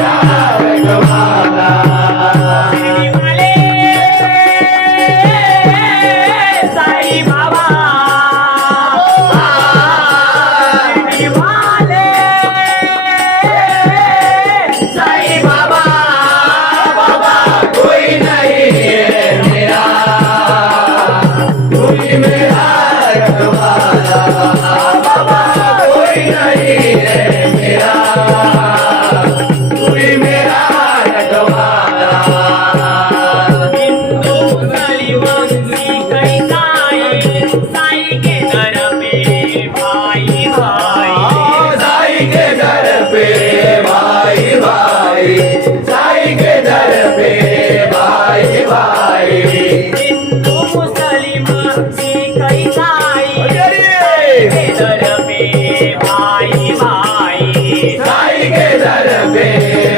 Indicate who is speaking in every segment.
Speaker 1: Hare Rama Hey,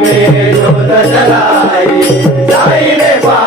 Speaker 1: में जो दशलाई जाई में पा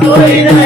Speaker 1: 对人。